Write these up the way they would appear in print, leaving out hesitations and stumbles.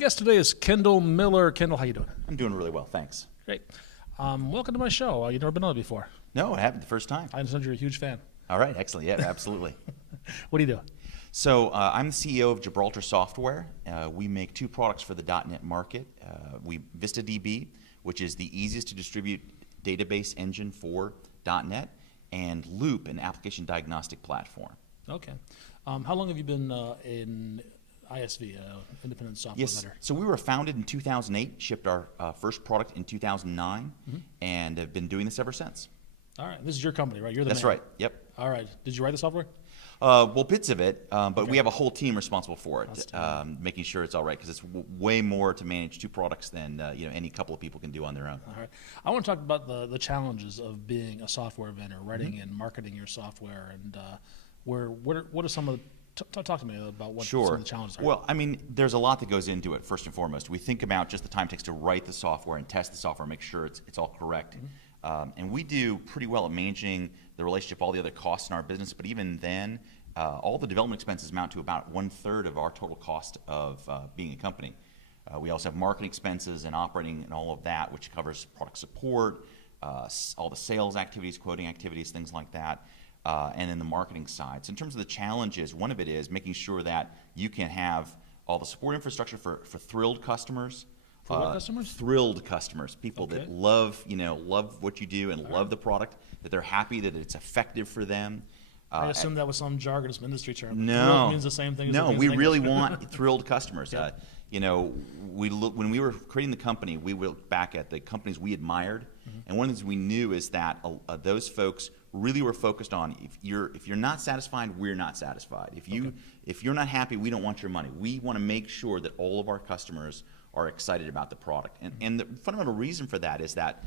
guest today is Kendall Miller. Kendall, how you doing? I'm doing really well, thanks. Great. Welcome to my show. You've never been on it before. No, it happened the first time. I understand you're a huge fan. All right, excellent. Yeah, absolutely. What do you do? So I'm the CEO of Gibraltar Software. We make two products for the .NET market. VistaDB, which is the easiest to distribute database engine for .NET, and Loop, an application diagnostic platform. Okay. How long have you been in ISV, independent software vendor? So we were founded in 2008, shipped our first product in 2009, and have been doing this ever since. All right. This is your company, right? You're the That's man. right. Yep. All right. Did you write the software? Well, bits of it, but Okay. we have a whole team responsible for it, making sure it's all right, because it's way more to manage two products than any couple of people can do on their own. All right. I want to talk about the challenges of being a software vendor, writing and marketing your software, and what are some of the talk to me about what some of the challenges are. Well, I mean, there's a lot that goes into it, first and foremost. We think about just the time it takes to write the software and test the software, make sure it's all correct. And we do pretty well at managing the relationship, all the other costs in our business, but even then, all the development expenses amount to about 1/3 of our total cost of being a company. We also have marketing expenses and operating and all of that, which covers product support, all the sales activities, quoting activities, things like that. And then the marketing side. So in terms of the challenges, one of it is making sure that you can have all the support infrastructure for thrilled customers. For what customers? Thrilled customers, people Okay. that love what you do and love the product, that they're happy that it's effective for them. I assume that was some jargonous industry term. But No, thrilled means the same thing. As it no, means we in really English. want thrilled customers. Yeah. When we were creating the company, we looked back at the companies we admired, and one of the things we knew is that those folks really were focused on if you're not satisfied, we're not satisfied. If you're not happy, we don't want your money. We want to make sure that all of our customers are excited about the product, and the fundamental reason for that is that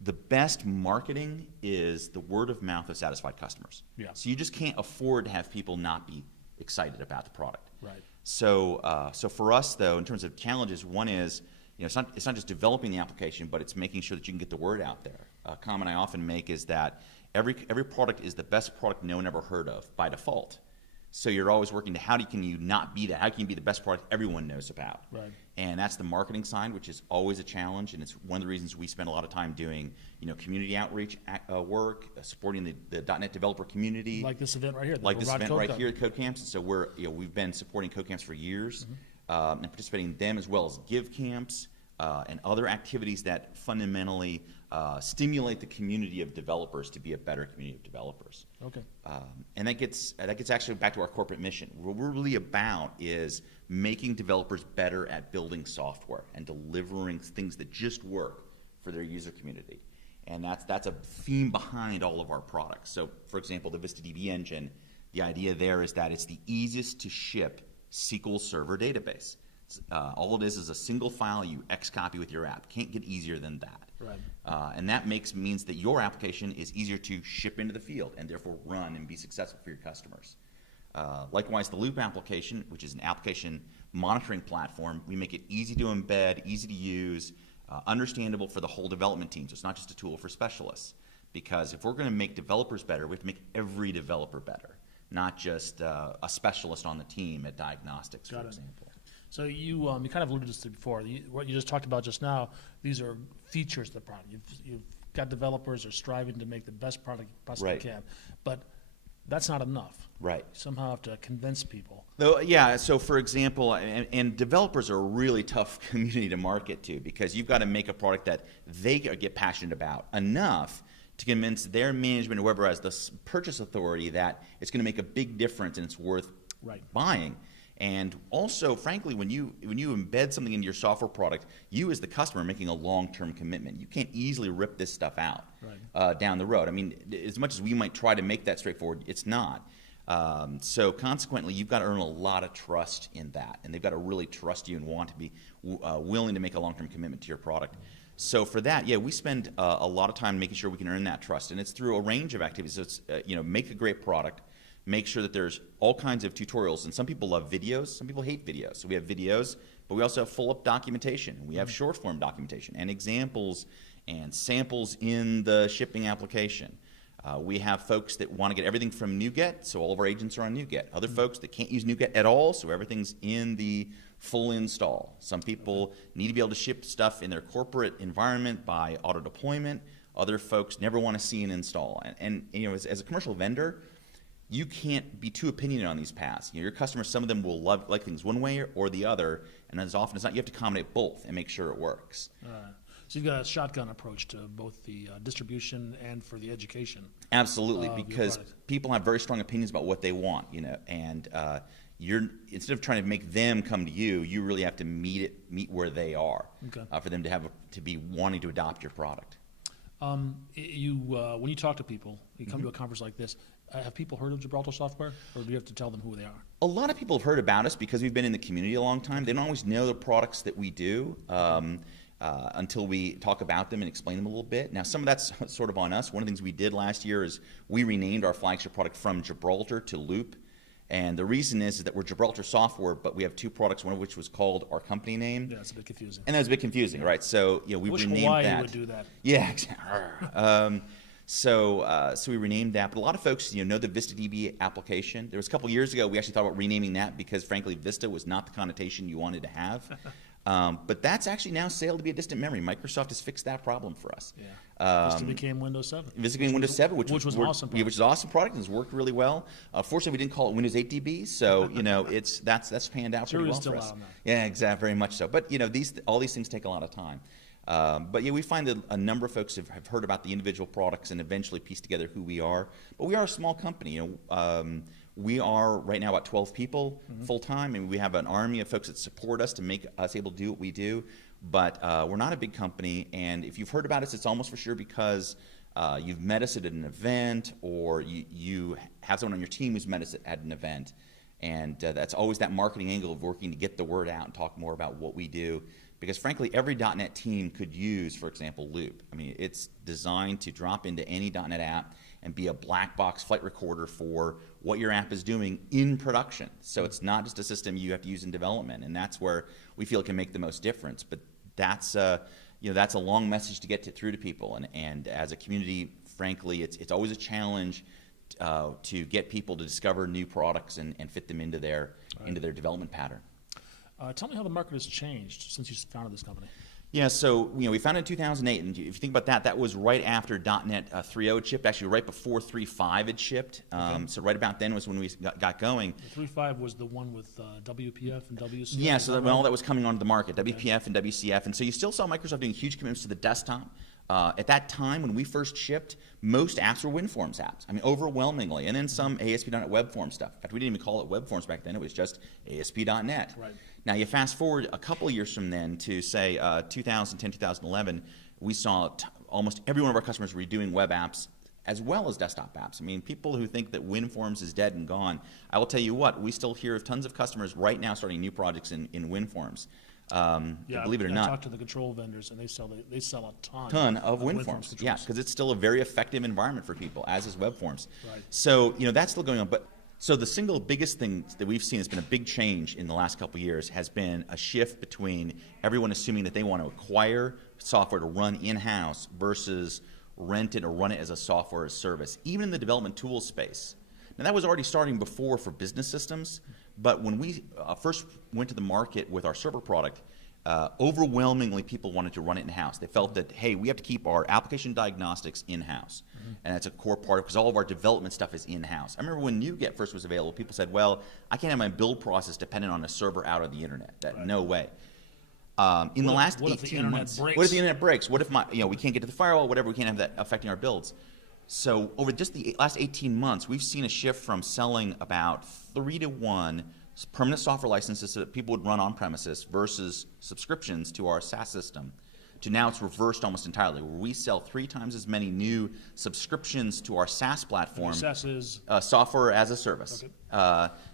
the best marketing is the word of mouth of satisfied customers. Yeah. So you just can't afford to have people not be excited about the product. Right. So for us though, in terms of challenges, one is it's not just developing the application, but it's making sure that you can get the word out there. A comment I often make is that every product is the best product no one ever heard of by default. So you're always working to how can you not be that? How can you be the best product everyone knows about? Right. And that's the marketing side, which is always a challenge, and it's one of the reasons we spend a lot of time doing community outreach work, supporting the .NET developer community. Like this event right here. Like this event right here at Code Camps. And so we've been supporting Code Camps for years and participating in them, as well as Give Camps and other activities that fundamentally stimulate the community of developers to be a better community of developers. Okay. And that gets actually back to our corporate mission. What we're really about is making developers better at building software and delivering things that just work for their user community. And that's a theme behind all of our products. So, for example, the VistaDB engine, the idea there is that it's the easiest to ship SQL Server database. All it is a single file you X-copy with your app. Can't get easier than that. Right. And that means that your application is easier to ship into the field and therefore run and be successful for your customers. Likewise, the Loop application, which is an application monitoring platform, we make it easy to embed, easy to use, understandable for the whole development team. So it's not just a tool for specialists. Because if we're going to make developers better, we have to make every developer better, not just a specialist on the team at diagnostics, for example. So you kind of alluded to this before. What you just talked about just now, these are features of the product. You've got developers who are striving to make the best product you possibly can. But that's not enough. Right. You somehow have to convince people. So for example, and developers are a really tough community to market to, because you've got to make a product that they get passionate about enough to convince their management or whoever has the purchase authority that it's going to make a big difference and it's worth buying. And also, frankly, when you embed something into your software product, you as the customer are making a long-term commitment. You can't easily rip this stuff out down the road. I mean, as much as we might try to make that straightforward, it's not. So consequently, you've got to earn a lot of trust in that, and they've got to really trust you and want to be willing to make a long-term commitment to your product. So for that, we spend a lot of time making sure we can earn that trust, and it's through a range of activities. So it's make a great product. Make sure that there's all kinds of tutorials, and some people love videos, some people hate videos. So we have videos, but we also have full-up documentation. We have short-form documentation and examples and samples in the shipping application. We have folks that want to get everything from NuGet, so all of our agents are on NuGet. Other folks that can't use NuGet at all, so everything's in the full install. Some people need to be able to ship stuff in their corporate environment by auto deployment. Other folks never want to see an install. And you know, as a commercial vendor, you can't be too opinionated on these paths. You know, your customers, some of them will like things one way or the other, and as often as not, you have to accommodate both and make sure it works. So you've got a shotgun approach to both the distribution and for the education. Absolutely, because people have very strong opinions about what they want, you know, and you're, instead of trying to make them come to you, you really have to meet where they are for them to be wanting to adopt your product. When you talk to people, you come to a conference like this, have people heard of Gibraltar Software, or do you have to tell them who they are? A lot of people have heard about us because we've been in the community a long time. They don't always know the products that we do until we talk about them and explain them a little bit. Now, some of that's sort of on us. One of the things we did last year is we renamed our flagship product from Gibraltar to Loop. And the reason is that we're Gibraltar Software, but we have two products, one of which was called our company name. Yeah, it's a bit confusing. And that was a bit confusing, right? So, you know, we renamed Hawaii that. Would do that. Yeah, exactly. So we renamed that, but a lot of folks, you know the VistaDB application. There was a couple years ago we actually thought about renaming that because, frankly, Vista was not the connotation you wanted to have. But that's actually now sailed to be a distant memory. Microsoft has fixed that problem for us. Yeah. Vista became Windows 7. Vista became Windows 7, which was an awesome product. Which is an awesome product and has worked really well. Fortunately, we didn't call it Windows 8 DB, so you know that's panned out pretty well for us. Yeah, exactly, very much so. But you know all these things take a lot of time. But yeah, we find that a number of folks have heard about the individual products and eventually pieced together who we are. But we are a small company. You know, we are right now about 12 people full time, and we have an army of folks that support us to make us able to do what we do. But we're not a big company, and if you've heard about us, it's almost for sure because you've met us at an event, or you have someone on your team who's met us at an event. And that's always that marketing angle of working to get the word out and talk more about what we do. Because frankly, every .NET team could use, for example, Loop. I mean, it's designed to drop into any .NET app and be a black box flight recorder for what your app is doing in production. So it's not just a system you have to use in development, and that's where we feel it can make the most difference. But that's that's a long message to get through to people, and as a community, frankly, it's always a challenge to get people to discover new products and fit them into their development pattern. Tell me how the market has changed since you founded this company. Yeah, so we founded in 2008, and if you think about that, that was right after .NET 3.0 had shipped, actually right before 3.5 had shipped. So right about then was when we got going. The 3.5 was the one with WPF and WCF? Yeah, so when all that was coming onto the market, WPF and WCF, and so you still saw Microsoft doing huge commitments to the desktop. At that time, when we first shipped, most apps were WinForms apps. I mean, overwhelmingly, and then some ASP.NET Web Form stuff. In fact, we didn't even call it Web Forms back then. It was just ASP.NET. Right. Now, you fast forward a couple of years from then to, say, 2010, 2011, we saw almost every one of our customers were doing web apps as well as desktop apps. I mean, people who think that WinForms is dead and gone, I will tell you what, we still hear of tons of customers right now starting new projects in WinForms. Believe it or not. I talked to the control vendors, and they sell a ton of WinForms. Yeah, because it's still a very effective environment for people, as is WebForms. Right. So that's still going on. But so the single biggest thing that we've seen has been a big change in the last couple of years has been a shift between everyone assuming that they want to acquire software to run in-house versus rent it or run it as a software as service, even in the development tools space. Now, that was already starting before for business systems, but when we first went to the market with our server product, overwhelmingly people wanted to run it in-house. They felt that, hey, we have to keep our application diagnostics in-house, and that's a core part of because all of our development stuff is in-house. I remember when NuGet first was available, people said, well, I can't have my build process dependent on a server out of the internet. No way. In the last 18 months, what if the internet breaks? What if we can't get to the firewall, whatever, we can't have that affecting our builds. So over just the last 18 months, we've seen a shift from selling about 3-to-1 permanent software licenses that people would run on premises versus subscriptions to our SaaS system, to now it's reversed almost entirely, where we sell 3 times as many new subscriptions to our SaaS platform, SaaS is software as a service,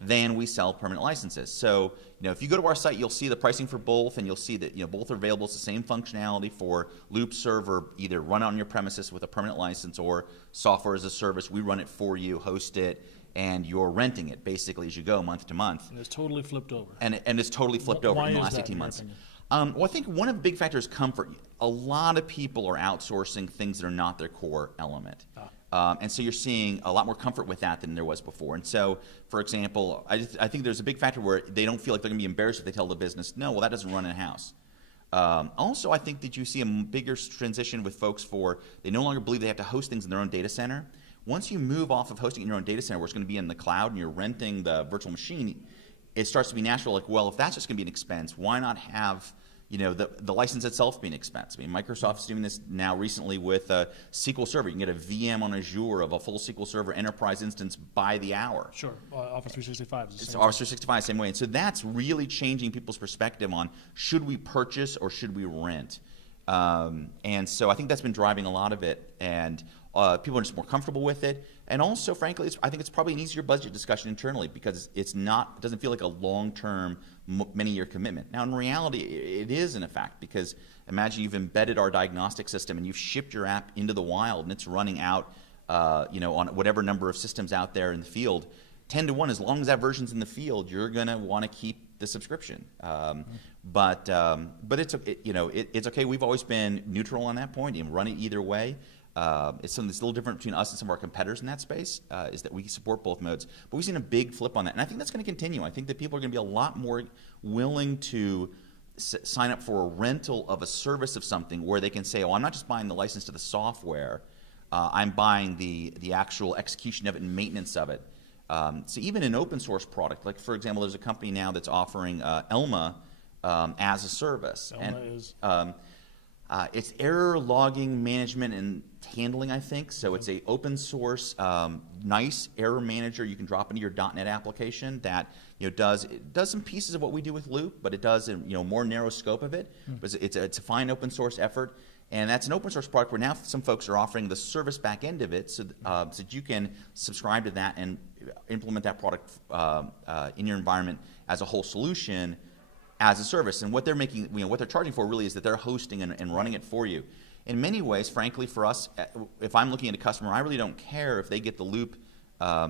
than we sell permanent licenses. So if you go to our site, you'll see the pricing for both, and you'll see that both are available. It's the same functionality for Loop Server, either run on your premises with a permanent license or software as a service. We run it for you, host it, and you're renting it basically as you go month to month. And it's totally flipped over. And it's totally flipped over in the last 18 months. Well, I think one of the big factors is comfort. A lot of people are outsourcing things that are not their core element. And so you're seeing a lot more comfort with that than there was before. And so, for example, I think there's a big factor where they don't feel like they're going to be embarrassed if they tell the business, no, well, that doesn't run in-house. Also, I think that you see a bigger transition with folks they no longer believe they have to host things in their own data center. Once you move off of hosting in your own data center where it's going to be in the cloud and you're renting the virtual machine, it starts to be natural, like, well, if that's just going to be an expense, why not have the license itself being an expense? I mean, Microsoft's doing this now recently with SQL Server. You can get a VM on Azure of a full SQL Server enterprise instance by the hour. Sure, Office 365 is the It's same. Office 365 same way. And so that's really changing people's perspective on should we purchase or should we rent? And so I think that's been driving a lot of it. And people are just more comfortable with it. And also, frankly, I think it's probably an easier budget discussion internally because it doesn't feel like a long-term, many-year commitment. Now, in reality, it is in effect, because imagine you've embedded our diagnostic system and you've shipped your app into the wild and it's running out, on whatever number of systems out there in the field. 10 to 1, as long as that version's in the field, you're going to want to keep the subscription. But it's okay. We've always been neutral on that point and run it either way. It's something that's a little different between us and some of our competitors in that space, is that we support both modes. But we've seen a big flip on that, and I think that's going to continue. I think that people are going to be a lot more willing to sign up for a rental of a service of something where they can say, oh, I'm not just buying the license to the software, I'm buying the actual execution of it and maintenance of it. So even an open source product, like for example, there's a company now that's offering Elma as a service. Elma is? It's error logging management and handling, I think. So it's a open source, nice error manager you can drop into your .NET application that does some pieces of what we do with Loop, but it does in more narrow scope of it. But it's a fine open source effort, and that's an open source product where now some folks are offering the service back end of it, so that you can subscribe to that and implement that product in your environment as a whole solution, as a service. And what they're making, what they're charging for really is that they're hosting and running it for you. In many ways, frankly, for us, if I'm looking at a customer, I really don't care if they get the Loop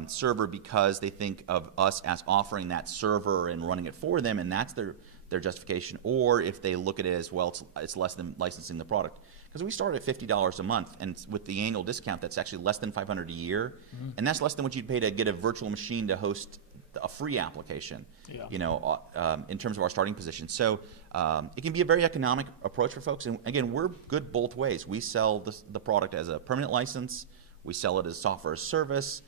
server because they think of us as offering that server and running it for them, and that's their justification, or if they look at it as, well, it's less than licensing the product. Because we start at $50 a month, and with the annual discount, that's actually less than $500 a year, and that's less than what you'd pay to get a virtual machine to host a free application, in terms of our starting position. So it can be a very economic approach for folks. And again, we're good both ways. We sell the product as a permanent license. We sell it as software as service.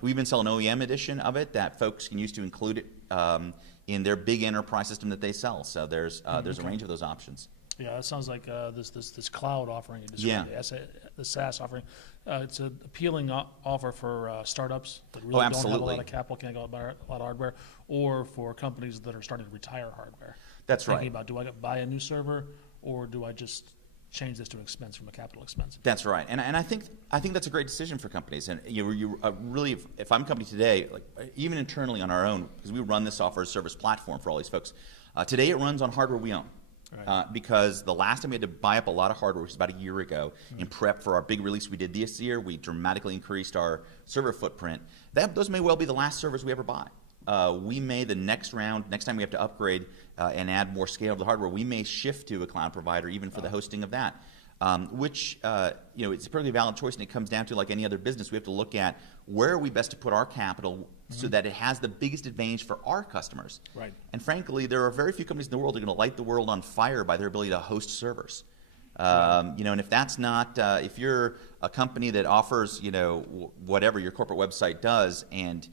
We even sell an OEM edition of it that folks can use to include it in their big enterprise system that they sell. So there's a range of those options. Yeah, it sounds like this cloud offering you described, the SaaS offering. It's an appealing offer for startups that really don't have a lot of capital, can't go buy a lot of hardware, or for companies that are starting to retire hardware. That's right. Thinking about, do I buy a new server, or do I just change this to an expense from a capital expense? That's right, and I think that's a great decision for companies. And you really, if I'm a company today, like even internally on our own, because we run this software as a service platform for all these folks. Today it runs on hardware we own. Right. Because the last time we had to buy up a lot of hardware, which was about a year ago, in prep for our big release we did this year, we dramatically increased our server footprint. Those may well be the last servers we ever buy. We may, the next time we have to upgrade and add more scale to the hardware, we may shift to a cloud provider even for the hosting of that. Which it's a perfectly valid choice, and it comes down to, like any other business, we have to look at where are we best to put our capital so that it has the biggest advantage for our customers. Right. And frankly, there are very few companies in the world that are going to light the world on fire by their ability to host servers. And if that's not, if you're a company that offers, whatever your corporate website does, and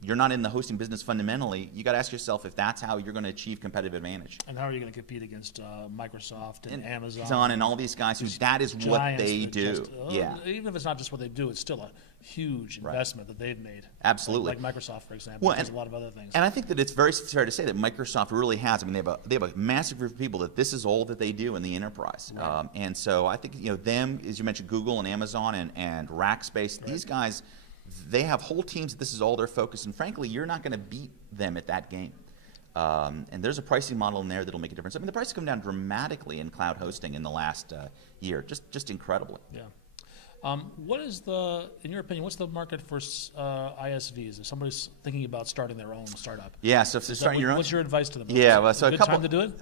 you're not in the hosting business fundamentally, you got to ask yourself if that's how you're going to achieve competitive advantage. And how are you going to compete against Microsoft and Amazon and all these guys who that is what they do? Even if it's not just what they do, it's still a huge investment that they've made. Absolutely. Like Microsoft, for example, does a lot of other things. And I think that it's very fair to say that Microsoft really has. I mean, they have a massive group of people that this is all that they do in the enterprise. Right. And so I think them, as you mentioned, Google and Amazon and Rackspace, these guys. They have whole teams that this is all their focus, and frankly, you're not going to beat them at that game. And there's a pricing model in there that'll make a difference. I mean, the price has come down dramatically in cloud hosting in the last year, just incredibly. Yeah. What is in your opinion, what's the market for ISVs? If somebody's thinking about starting their own startup, Yeah, so if they're starting your own, what's your advice to them? yeah, well, Is so it a a good couple time to do it?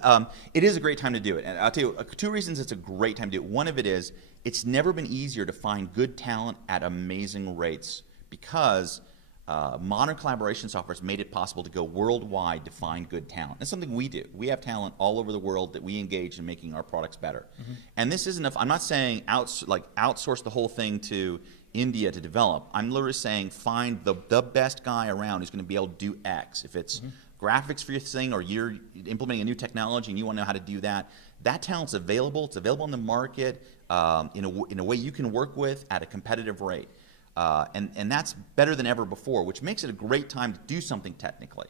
It is a great time to do it, and I'll tell you 2 reasons it's a great time to do it. One of it is it's never been easier to find good talent at amazing rates because modern collaboration software has made it possible to go worldwide to find good talent. That's something we do. We have talent all over the world that we engage in making our products better. Mm-hmm. And this isn't I'm not saying outsource the whole thing to India to develop. I'm literally saying find the best guy around who's going to be able to do X. If it's graphics for your thing or you're implementing a new technology and you want to know how to do that, that talent's available. It's available in the market in a way you can work with at a competitive rate. And that's better than ever before, which makes it a great time to do something technically.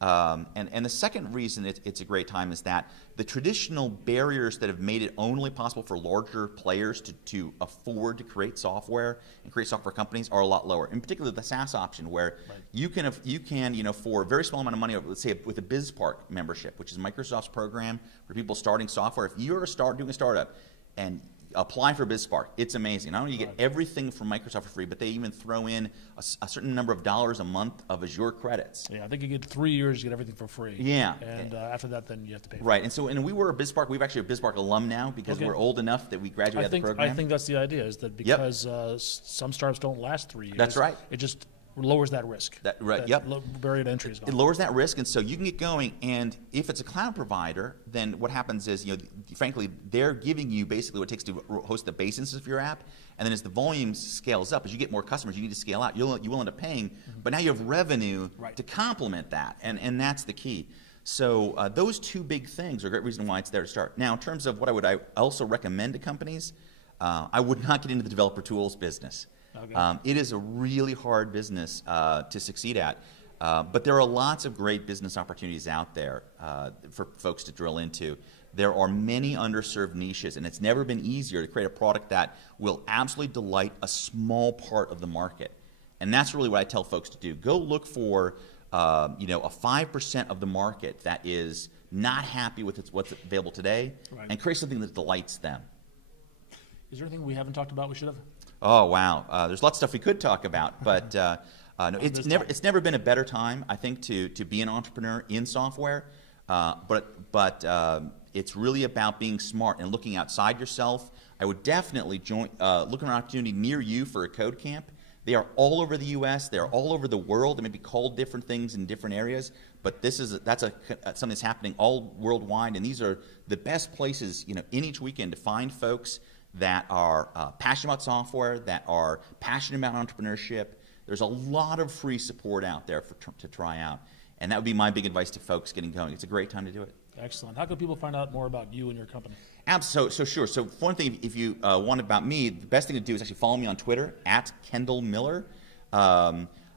And the second reason it's a great time is that the traditional barriers that have made it only possible for larger players to afford to create software and create software companies are a lot lower. In particular, the SaaS option, where you can for a very small amount of money, let's say with a BizPark membership, which is Microsoft's program for people starting software. If you're doing a startup and apply for BizSpark. It's amazing. Not only do you get everything from Microsoft for free, but they even throw in a certain number of dollars a month of Azure credits. Yeah, I think you get 3 years, you get everything for free. Yeah. And after that, then you have to pay for Right. And we were a BizSpark. We've actually a BizSpark alum now because we're old enough that we graduated the program. I think that's the idea, is that because some startups don't last 3 years. That's right. It just lowers that risk. Barrier to entry is gone. It lowers that risk, and so you can get going. And if it's a cloud provider, then what happens is, frankly, they're giving you basically what it takes to host the base instance of your app. And then as the volume scales up, as you get more customers, you need to scale out. You will end up paying, but now you have revenue to complement that, and that's the key. So those two big things are a great reason why it's there to start. Now, in terms of what I also recommend to companies, I would not get into the developer tools business. Okay. It is a really hard business to succeed at, but there are lots of great business opportunities out there for folks to drill into. There are many underserved niches, and it's never been easier to create a product that will absolutely delight a small part of the market. And that's really what I tell folks to do. Go look for a 5% of the market that is not happy with what's available today, and create something that delights them. Is there anything we haven't talked about we should have? Oh, wow. There's lots of stuff we could talk about, but no, it's never been a better time, I think, to be an entrepreneur in software. But it's really about being smart and looking outside yourself. I would definitely look at an opportunity near you for a code camp. They are all over the U.S. They are all over the world. They may be called different things in different areas, but that's something that's happening all worldwide. And these are the best places, in each weekend to find folks that are passionate about software, that are passionate about entrepreneurship. There's a lot of free support out there to try out. And that would be my big advice to folks getting going. It's a great time to do it. Excellent. How can people find out more about you and your company? Absolutely. So sure. So one thing, if you want about me, the best thing to do is actually follow me on Twitter at Kendall Miller.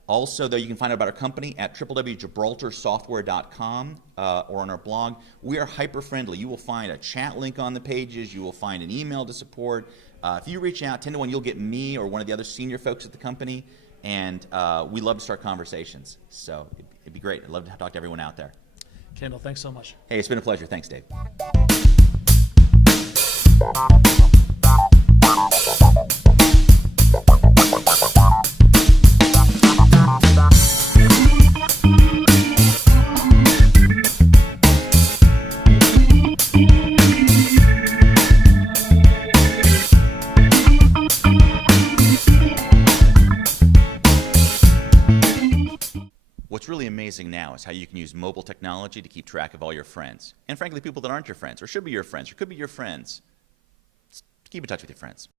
Also, though, you can find out about our company at www.gibraltarsoftware.com or on our blog. We are hyper-friendly. You will find a chat link on the pages. You will find an email to support. If you reach out, 10 to 1, you'll get me or one of the other senior folks at the company, and we love to start conversations. So it'd be great. I'd love to talk to everyone out there. Kendall, thanks so much. Hey, it's been a pleasure. Thanks, Dave. What's really amazing now is how you can use mobile technology to keep track of all your friends. And frankly, people that aren't your friends, or should be your friends, or could be your friends. Keep in touch with your friends.